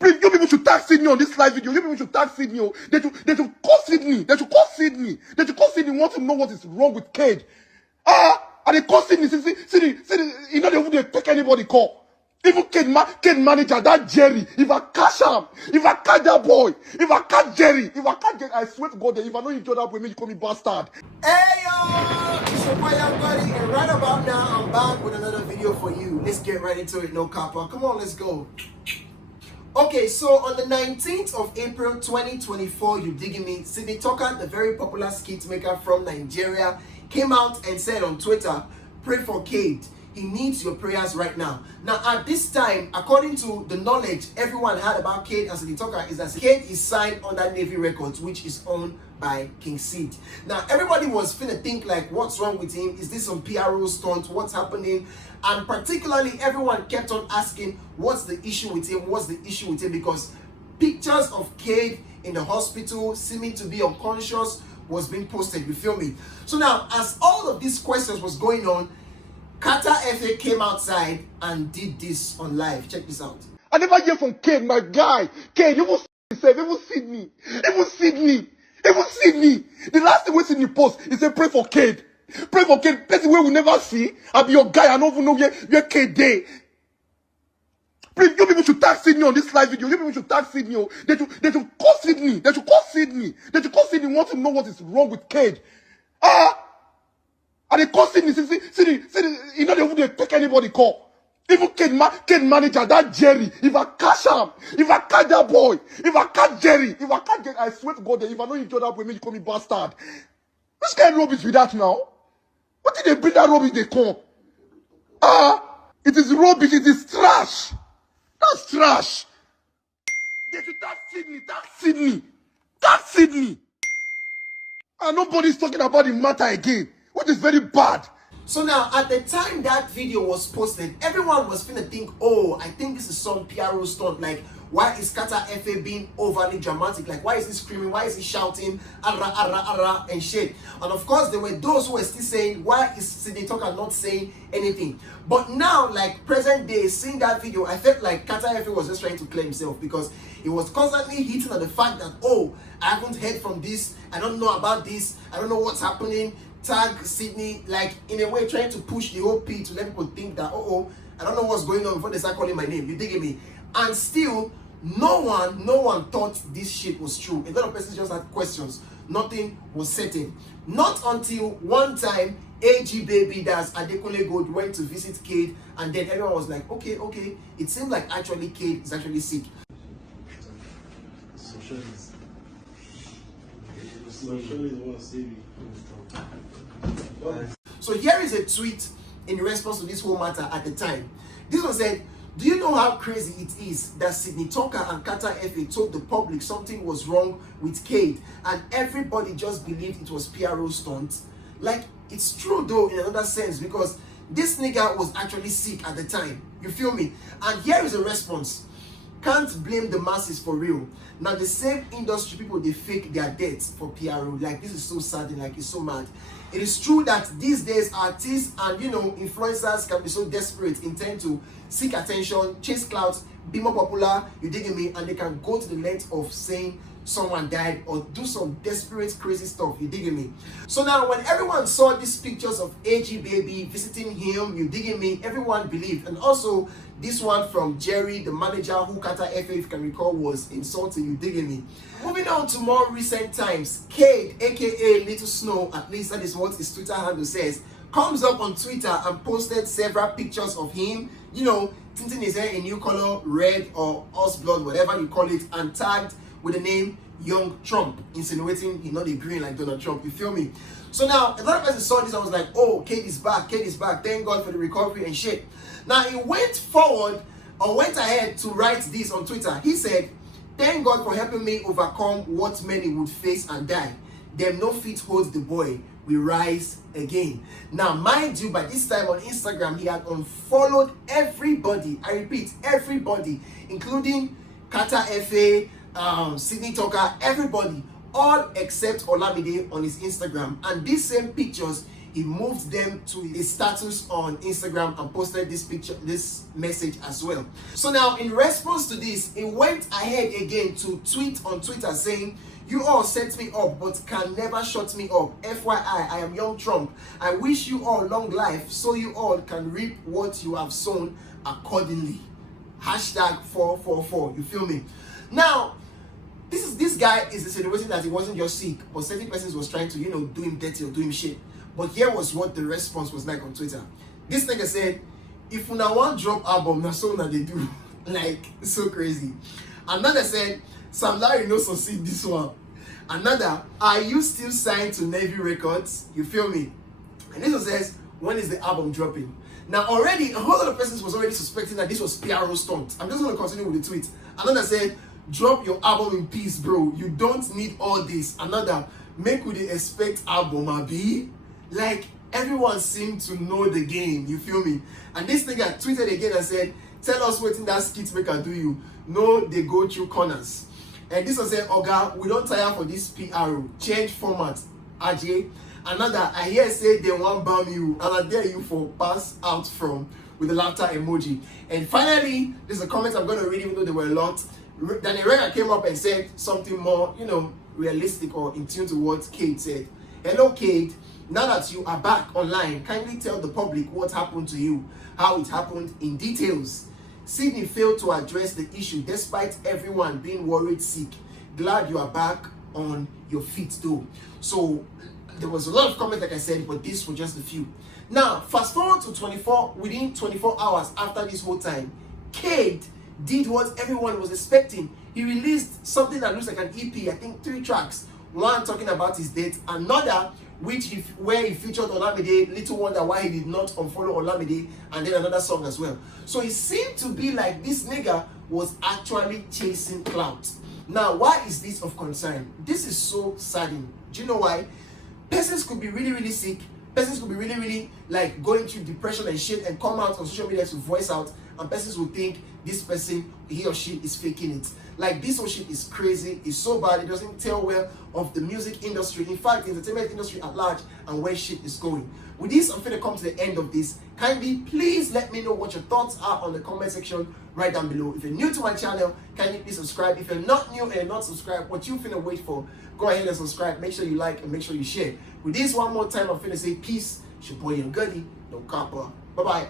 Please, you people should tag Sydney on this live video. You people should tag Sydney. Oh. They should call Sydney. They should call Sydney. They should call Sydney. Want to know what is wrong with Khaid. And they call Sydney. Sydney, you know, they wouldn't take anybody call. Even Khaid manager, that Jerry, if I catch him, if I catch that boy, if I catch Jerry, I swear to God, that if I know you join up with me, you call me bastard. Hey yo, it's your boy Young Buddy, and right about now, I'm back with another video for you. Let's get right into it, no kappa. Come on, let's go. Okay, so on the 19th of April 2024, you digging me, Sydney Tucker, the very popular skit maker from Nigeria, came out and said on Twitter, pray for Khaid. He needs your prayers right now. Now, at this time, according to the knowledge everyone had about Khaid and Sydney Tucker, is that Khaid is signed under Navy Records, which is owned by King Sid. Now, everybody was finna think like, what's wrong with him? Is this some PRO stunt? What's happening? And particularly, everyone kept on asking, what's the issue with him? What's the issue with him? Because pictures of Khaid in the hospital, seeming to be unconscious, was being posted. You feel me? So now, as all of these questions was going on, Qatar FA came outside and did this on live. Check this out. I never hear from Khaid, my guy. Khaid, even Sydney. The last thing we Sydney post is say pray for Khaid. Pray for Khaid. That's the way we never see. I'll be your guy. I don't even know where Khaid day. Please, you people should tag Sydney on this live video. You people should tag Sydney. Oh. They should call Sydney. They should call Sydney. Want to know what is wrong with Khaid. And they call Sydney, you know, they wouldn't take anybody call. Even Khaid manager, that Jerry, if I catch him, if I catch that boy, if I catch Jerry, I swear to God, that if I know you join up with me, you call me bastard. Which kind of rubbish with that now? What did they bring that rubbish they call? It is rubbish, it is trash. That's trash. They should tag Sydney. And nobody's talking about the matter again. Which is very bad. So now, at the time that video was posted, everyone was finna think, oh, I think this is some PRO stunt. Like, why is Qatar FA being overly dramatic? Like, why is he screaming? Why is he shouting, arra, arra, arra, and shit? And of course, there were those who were still saying, why is Sydney Tucker not saying anything? But now, like, present day, seeing that video, I felt like Qatar FA was just trying to clear himself, because he was constantly hitting on the fact that, oh, I haven't heard from this, I don't know about this, I don't know what's happening. Tag Sydney, like in a way trying to push the whole P to let people think that, I don't know what's going on before they start calling my name. You digging me? And still, no one thought this shit was true. A lot of persons just had questions. Nothing was certain. Not until one time, AG Baby, that's Adekunle Gold, went to visit Khaid, and then everyone was like, okay, it seems like actually Khaid is actually sick. So here is a tweet in response to this whole matter at the time. This one said, do you know how crazy it is that Sydney Tucker and Qatar FA told the public something was wrong with Khaid and everybody just believed it was PRO stunt? Like, it's true though in another sense, because this nigga was actually sick at the time. You feel me? And here is a response. Can't blame the masses for real. Now the same industry people, they fake their deaths for PRO. Like, this is so sad and like it's so mad. It is true that these days artists and influencers can be so desperate, intend to seek attention, chase clouds, be more popular, you digging me, and they can go to the length of saying someone died or do some desperate crazy stuff, you digging me. So now when everyone saw these pictures of AG Baby visiting him, you digging me, everyone believed. And also this one from Jerry, the manager who Qatar FA, if you can recall, was insulting, you digging me. Moving on to more recent times, Khaid, aka Little Snow, at least that is what his Twitter handle says, comes up on Twitter and posted several pictures of him, tinting his hair a new color, red or horse blood, whatever you call it, and tagged with the name Young Trump, insinuating he's not a green like Donald Trump, you feel me? So now, a lot of people saw this and was like, oh, Khaid is back, thank God for the recovery and shit. Now, he went ahead to write this on Twitter. He said, thank God for helping me overcome what many would face and die. Them no fit hold the boy, we rise again. Now, mind you, by this time on Instagram, he had unfollowed everybody. I repeat, everybody, including Qatar FA, Sydney Tucker, everybody, all except Olamide on his Instagram. And these same pictures he moved them to his status on Instagram and posted this message as well. So now, in response to this, he went ahead again to tweet on Twitter saying, "You all set me up but can never shut me up. FYI, I am young Trump. I wish you all long life so you all can reap what you have sown accordingly. Hashtag 444. You feel me? Now, this guy is insinuating that he wasn't just sick, but certain persons was trying to, do him dirty or do him shit. But here was what the response was like on Twitter. This nigga said, "If una want drop album, na so na they do." Like, so crazy. Another said, "Sam Larry no succeed this one." Another, "Are you still signed to Navy Records?" You feel me? And this one says, "When is the album dropping?" Now already, a whole lot of persons was already suspecting that this was PRO stunt. I'm just going to continue with the tweet. Another said, "Drop your album in peace, bro. You don't need all this." Another, "Make we dey expect album, abi?" Like, everyone seemed to know the game, you feel me? And this nigga tweeted again and said, "Tell us what in that skit maker do you. No, they go through corners." And this one said, "Oga, we don't tire for this PRO. Change format, AJ." Another, "I hear say they won't bomb you, and I dare you for pass out from," with the laughter emoji. And finally, there's a comment I'm going to read, even though there were a lot. Daniel Renner came up and said something more, realistic or in tune to what Khaid said. "Hello, Khaid. Now that you are back online, kindly tell the public what happened to you, how it happened in details. Sydney failed to address the issue despite everyone being worried sick. Glad you are back on your feet though." So there was a lot of comments, like I said, but this was just a few. Now, fast forward to within 24 hours after this whole time, Khaid did what everyone was expecting. He released something that looks like an EP, I think 3 tracks. One talking about his death, another where he featured Olamide, Little Wonder Why He Did Not Unfollow Olamide, and then another song as well. So it seemed to be like this nigga was actually chasing clout. Now, why is this of concern? This is so saddening. Do you know why? Persons could be really, really sick. Persons could be really, really like going through depression and shit and come out on social media to voice out, and persons would think this person, he or she, is faking it. Like, this whole shit is crazy. It's so bad. It doesn't tell well of the music industry. In fact, the entertainment industry at large and where shit is going. With this, I'm going to come to the end of this. Kindly, please let me know what your thoughts are on the comment section right down below. If you're new to my channel, kindly please subscribe. If you're not new and you're not subscribed, what you finna wait for? Go ahead and subscribe. Make sure you like and make sure you share. With this, one more time, I'm finna say peace. It's your boy Young Goody. No copper. Bye-bye.